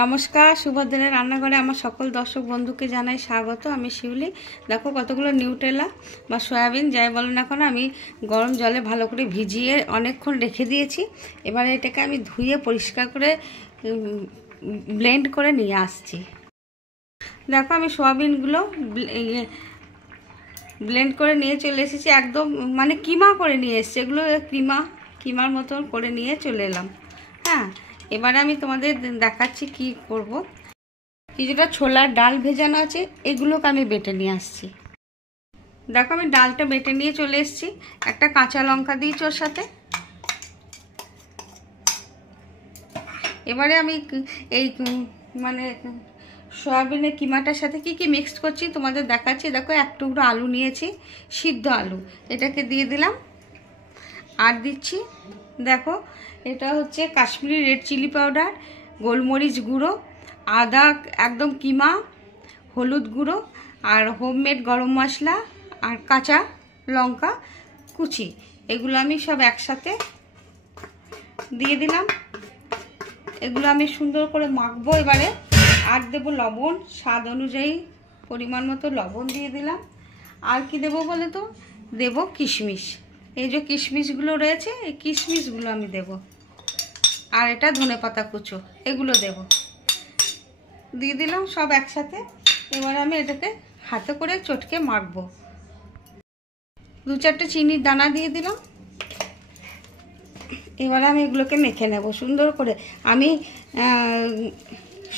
নমস্কার, শুভ দিনের রান্নাঘরে আমার সকল দর্শক বন্ধুকে জানাই স্বাগত। আমি শিউলি। দেখো কতগুলো নিউটেলা বা সয়াবিন যাই বলো না কেন আমি গরম জলে ভালো করে ভিজিয়ে অনেকক্ষণ রেখে দিয়েছি। এবারে এটাকে আমি ধুয়ে পরিষ্কার করে ব্লেন্ড করে নিয়ে আসছি। দেখো আমি সয়াবিনগুলো ব্লেন্ড করে নিয়ে চলে এসেছি, একদম মানে কিমা করে নিয়ে এসেছি। এগুলো কিমার মতন করে নিয়ে চলে এলাম। হ্যাঁ, এবারে আমি তোমাদের দেখাচ্ছি কি করব। কিছুটা ছোলার ডাল ভেজানো আছে, এগুলোকে আমি বেটে নিয়ে আসছি। দেখো আমি ডালটা বেটে নিয়ে চলে এসেছি। একটা কাঁচা লঙ্কা দিয়েছি ওর সাথে। এবারে আমি এই মানে সয়াবিনের কিমাটার সাথে কি কি মিক্সড করছি তোমাদের দেখাচ্ছি। দেখো এক টুকরো আলু নিয়েছি, সিদ্ধ আলু, এটাকে দিয়ে দিলাম। আর দিচ্ছি দেখো এটা হচ্ছে কাশ্মীরি রেড চিলি পাউডার, গোলমরিচ গুঁড়ো, আদা একদম কিমা, হলুদ গুঁড়ো, আর হোমমেড গরম মশলা, আর কাঁচা লঙ্কা কুচি, এগুলো আমি সব একসাথে দিয়ে দিলাম। এগুলো আমি সুন্দর করে মাখবো এবারে। আর দেবো লবণ, স্বাদ অনুযায়ী পরিমাণ মতো লবণ দিয়ে দিলাম। আর কি দেবো বলে তো, দেবো কিশমিশ। এই যে কিশমিশগুলো রয়েছে, এই কিশমিশগুলো আমি দেব। আর এটা ধনেপাতা কুচো, এগুলো দেব। দিয়ে দিলাম সব একসাথে। এবার আমি এটাকে হাতে করে চটকে মাখবো। 2-4টে চিনির দানা দিয়ে দিলাম। এবার আমি এগুলোকে মেখে নেব সুন্দর করে। আমি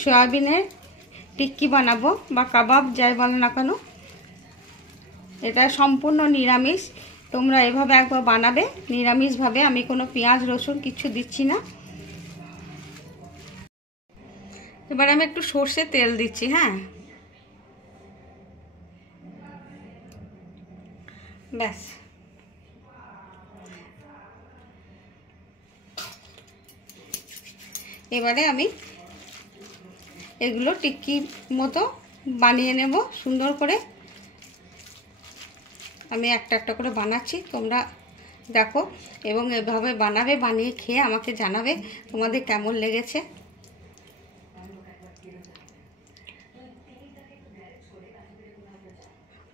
সয়াবিনের টিক্কি বানাবো বা কাবাব যাই বলো না কেন, এটা সম্পূর্ণ নিরামিষ। তোমরা এভাবে একবার বানাবে নিরামিষভাবে। আমি কোনো পেঁয়াজ রসুন কিছু দিচ্ছি না। এবার আমি একটু সর্ষে তেল দিচ্ছি। হ্যাঁ, ব্যাস। এবারে আমি এগুলো টিক্কির মতো বানিয়ে নেব সুন্দর করে। আমি একটা একটা করে বানাচ্ছি, তোমরা দেখো এবং এভাবে বানাবে, বানিয়ে খেয়ে আমাকে জানাবে তোমাদের কেমন লেগেছে।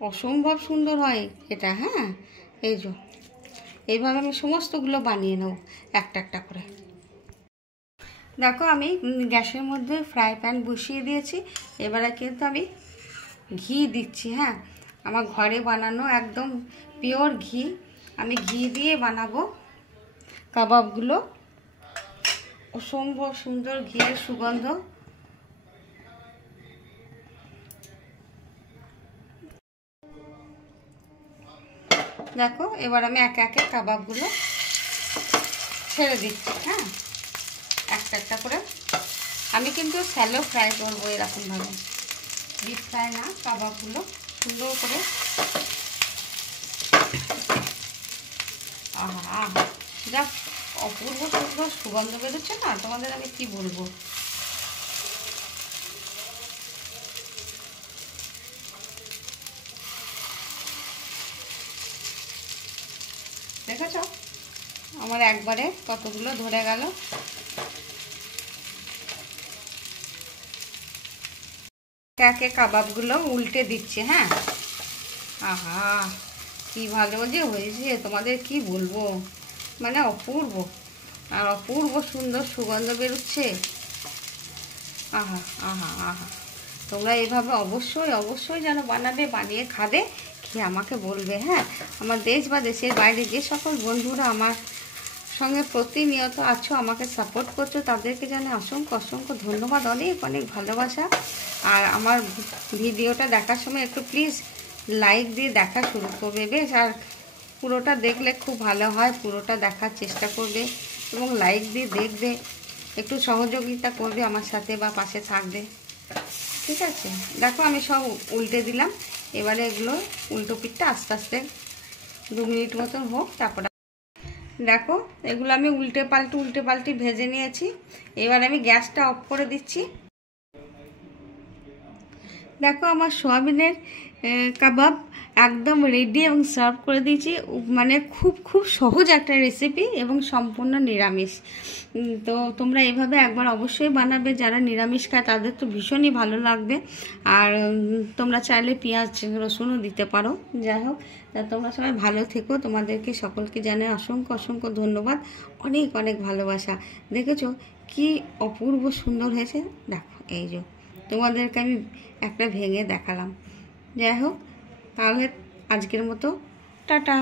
অসম্ভব সুন্দর হয় এটা। হ্যাঁ, এই যে এইভাবে আমি সমস্তগুলো বানিয়ে নেব একটা একটা করে। দেখো আমি গ্যাসের মধ্যে ফ্রাই প্যান বসিয়ে দিয়েছি। এবারে কিন্তু আমি ঘি দিচ্ছি। হ্যাঁ, আমার ঘরে বানানো একদম পিওর ঘি। আমি ঘি দিয়ে বানাবো কাবাবগুলো। অসম্ভব সুন্দর ঘিয়ের সুগন্ধ। দেখো এবার আমি একে একে কাবাবগুলো ছেড়ে দিচ্ছি। হ্যাঁ, একটা একটা করে। আমি কিন্তু স্যালো ফ্রাই করবো এরকমভাবে, ডিপ ফ্রাই না। কাবাবগুলো সুন্দর করে। আহা আহা, যা অপূর্ব সুন্দর সুগন্ধ বেরোচ্ছে না, তোমাদের আমি কি বলবো। দেখেছ আমার একবারে কতগুলো ধরে গেল। একে কাবাবগুলো উল্টে দিচ্ছে। হ্যাঁ, আহা কি ভালো যে হয়েছে, তোমাদের কি বলবো, মানে অপূর্ব। আর অপূর্ব সুন্দর সুগন্ধ বেরোচ্ছে। আহা আহা আহা, তোমরা এইভাবে অবশ্যই অবশ্যই যেন বানাবে, বানিয়ে খাবে, খেয়ে আমাকে বলবে। হ্যাঁ, আমার দেশ বা দেশের বাইরে যে সকল বন্ধুরা আমার সঙ্গে প্রতিনিয়ত আছো, আমাকে সাপোর্ট করছো, তাদেরকে জানাই অসংখ্য অসংখ্য ধন্যবাদ, অনেক অনেক ভালোবাসা। আর আমার ভিডিওটা দেখার সময় একটু প্লিজ লাইক দিয়ে দেখা শুরু করবে বেশ। আর পুরোটা দেখলে খুব ভালো হয়, পুরোটা দেখার চেষ্টা করবে এবং লাইক দিয়ে দেখবে, একটু সহযোগিতা করবে আমার সাথে বা পাশে থাকবে। ঠিক আছে, দেখো আমি সব উল্টে দিলাম। এবারে এগুলো উল্টো পিঠটা আস্তে আস্তে 2 মিনিট মতন হোক, তারপর দেখো এগুলো আমি উল্টে পাল্টি ভেজে নিয়েছি। এবার আমি গ্যাসটা অফ করে দিচ্ছি। দেখো আমার সয়াবিনের কাবাব একদম রেডি এবং সার্ভ করে দিয়েছি। মানে খুব খুব সহজ একটা রেসিপি এবং সম্পূর্ণ নিরামিষ। তো তোমরা এভাবে একবার অবশ্যই বানাবে, যারা নিরামিষ খায় তাদের তো ভীষণই ভালো লাগবে। আর তোমরা চাইলে পেঁয়াজ রসুনও দিতে পারো। যাই হোক, তা তোমরা সবাই ভালো থেকো। তোমাদেরকে সকলকে জানাই অসংখ্য অসংখ্য ধন্যবাদ, অনেক অনেক ভালোবাসা। দেখেছো কি অপূর্ব সুন্দর হয়েছে? দেখো এই যে তোমাদেরকে আমি একটা ভেঙে দেখালাম। যাই হোক, তাহলে আজকের মতো টাটা।